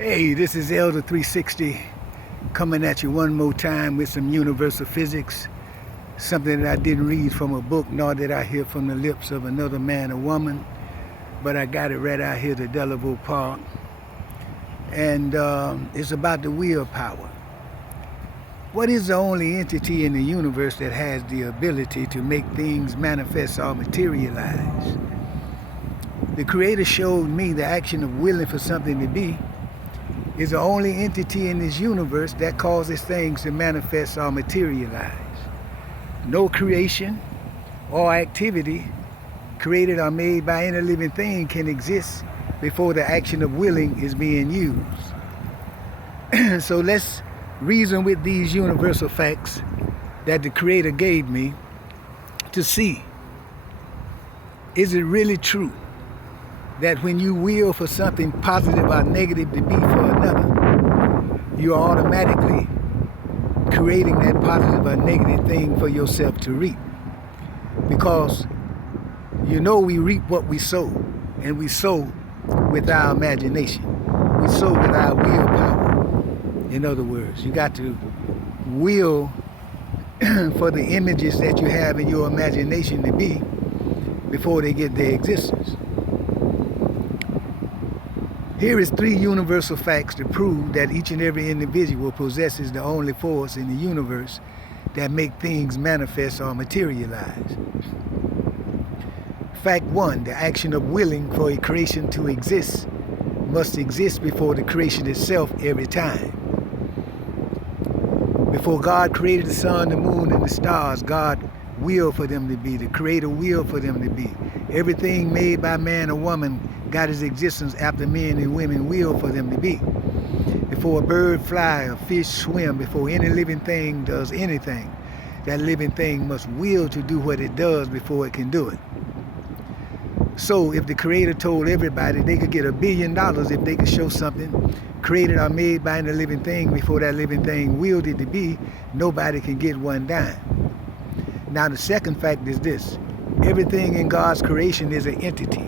Hey, this is Elder 360 coming at you one more time with some universal physics, something that I didn't read from a book, nor did I hear from the lips of another man or woman, but I got it right out here to Delaware Park. And it's about the willpower. What is the only entity in the universe that has the ability to make things manifest or materialize? The Creator showed me the action of willing for something to be is the only entity in this universe that causes things to manifest or materialize. No creation or activity created or made by any living thing can exist before the action of willing is being used. So let's reason with these universal facts that the Creator gave me to see, is it really true that when you will for something positive or negative to be for another, you are automatically creating that positive or negative thing for yourself to reap? Because you know we reap what we sow, and we sow with our imagination. We sow with our willpower. In other words, you got to will for the images that you have in your imagination to be before they get their existence. Here is 3 universal facts to prove that each and every individual possesses the only force in the universe that make things manifest or materialize. Fact 1, the action of willing for a creation to exist must exist before the creation itself every time. Before God created the sun, the moon, and the stars, God willed for them to be. The Creator willed for them to be. Everything made by man or woman got its existence after men and women willed for them to be. Before a bird fly, a fish swim, before any living thing does anything, that living thing must will to do what it does before it can do it. So if the Creator told everybody they could get $1 billion if they could show something created or made by any living thing before that living thing willed it to be, nobody can get one dime. Now the second fact is this: everything in God's creation is an entity.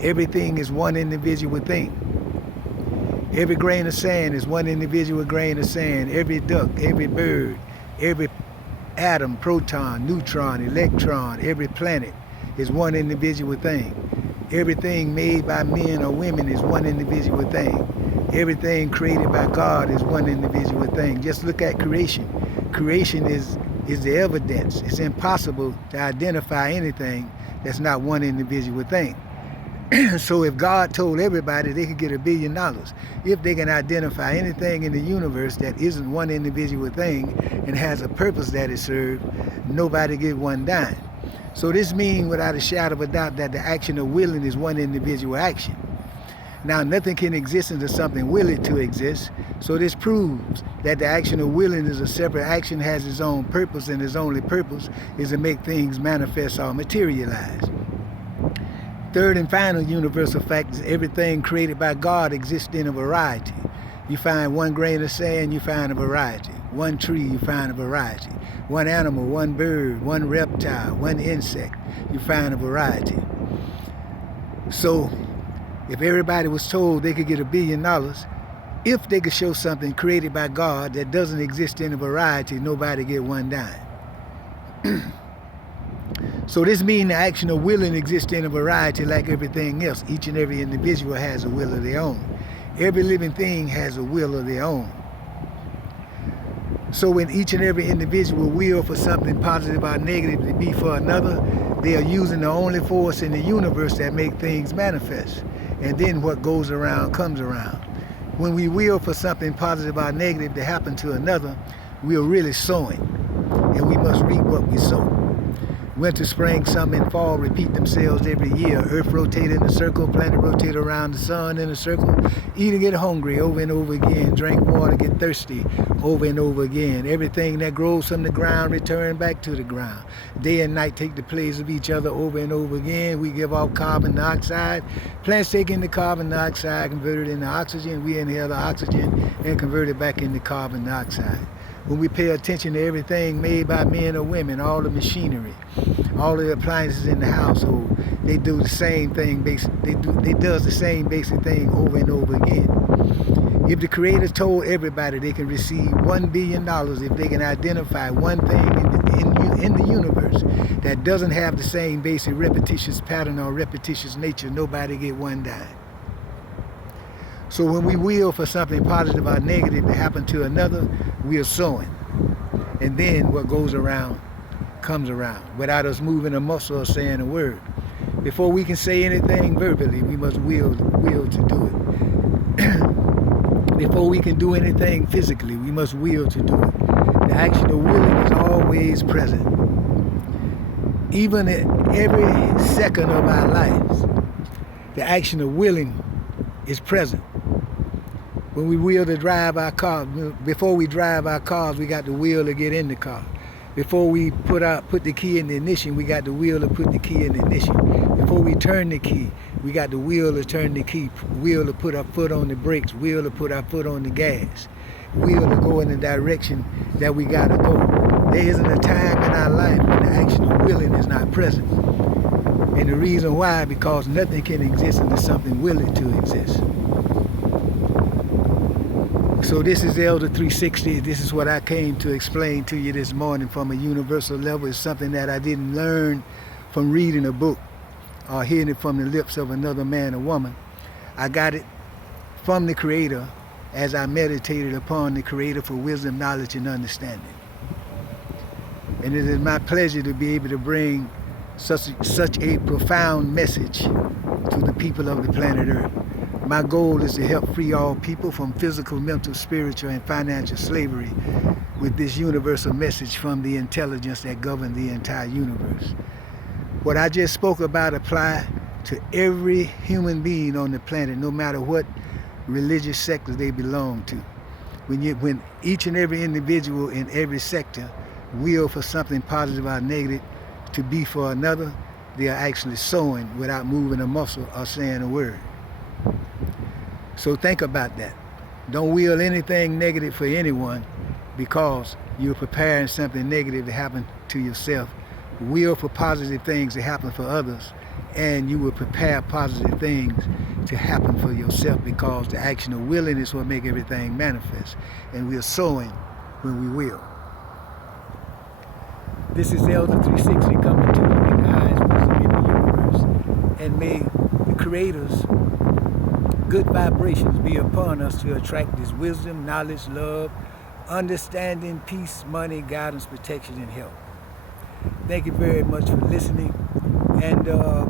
Everything is one individual thing. Every grain of sand is one individual grain of sand. Every duck, every bird, every atom, proton, neutron, electron, every planet is one individual thing. Everything made by men or women is one individual thing. Everything created by God is one individual thing. Just look at creation. Creation is the evidence. It's impossible to identify anything that's not one individual thing. So if God told everybody they could get $1 billion, if they can identify anything in the universe that isn't one individual thing and has a purpose that it serves, nobody get one dime. So this means without a shadow of a doubt that the action of willing is one individual action. Now nothing can exist until something willing to exist. So this proves that the action of willing is a separate action, has its own purpose, and its only purpose is to make things manifest or materialize. Third and final universal fact is everything created by God exists in a variety. You find one grain of sand, you find a variety. One tree, you find a variety. One animal, one bird, one reptile, one insect, you find a variety. So if everybody was told they could get $1 billion, if they could show something created by God that doesn't exist in a variety, nobody get one dime. So this means the action of willing exists in a variety like everything else. Each and every individual has a will of their own. Every living thing has a will of their own. So when each and every individual will for something positive or negative to be for another, they are using the only force in the universe that make things manifest. And then what goes around comes around. When we will for something positive or negative to happen to another, we are really sowing. And we must reap what we sow. Winter, spring, summer, and fall repeat themselves every year. Earth rotates in a circle, planet rotates around the sun in a circle. Eat and get hungry over and over again. Drink water, get thirsty over and over again. Everything that grows from the ground return back to the ground. Day and night take the place of each other over and over again. We give off carbon dioxide. Plants take in the carbon dioxide, convert it into oxygen. We inhale the oxygen and convert it back into carbon dioxide. When we pay attention to everything made by men or women, all the machinery, all the appliances in the household, they do the same thing. They does the same basic thing over and over again. If the Creator told everybody they can receive $1 billion if they can identify one thing in the universe that doesn't have the same basic repetitious pattern or repetitious nature, nobody get one dime. So when we will for something positive or negative to happen to another, we are sowing. And then what goes around comes around without us moving a muscle or saying a word. Before we can say anything verbally, we must will to do it. Before we can do anything physically, we must will to do it. The action of willing is always present. Even at every second of our lives, the action of willing is present. When we will to drive our car, before we drive our cars, we got the will to get in the car. Before we put the key in the ignition, we got the will to put the key in the ignition. Before we turn the key, we got the will to turn the key, will to put our foot on the brakes, will to put our foot on the gas, will to go in the direction that we got to go. There isn't a time in our life when the action of willing is not present. And the reason why, because nothing can exist unless something willing to exist. So this is Elder 360. This is what I came to explain to you this morning from a universal level. It's something that I didn't learn from reading a book or hearing it from the lips of another man or woman. I got it from the Creator as I meditated upon the Creator for wisdom, knowledge, and understanding. And it is my pleasure to be able to bring such a profound message to the people of the planet Earth. My goal is to help free all people from physical, mental, spiritual, and financial slavery with this universal message from the intelligence that governs the entire universe. What I just spoke about apply to every human being on the planet, no matter what religious sector they belong to. When each and every individual in every sector will for something positive or negative to be for another, they are actually sowing without moving a muscle or saying a word. So think about that. Don't will anything negative for anyone because you're preparing something negative to happen to yourself. Will for positive things to happen for others, and you will prepare positive things to happen for yourself because the action of willing is what makes everything manifest. And we are sowing when we will. This is Elder 360 coming to you in the highest wisdom in the universe. And may the Creator's good vibrations be upon us to attract this wisdom, knowledge, love, understanding, peace, money, guidance, protection, and help. Thank you very much for listening. And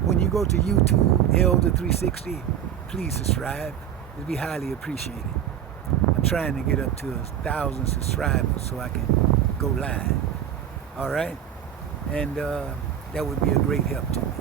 when you go to YouTube, Elder 360, please subscribe. It'll be highly appreciated. I'm trying to get up to 1,000 subscribers so I can go live. All right? And that would be a great help too.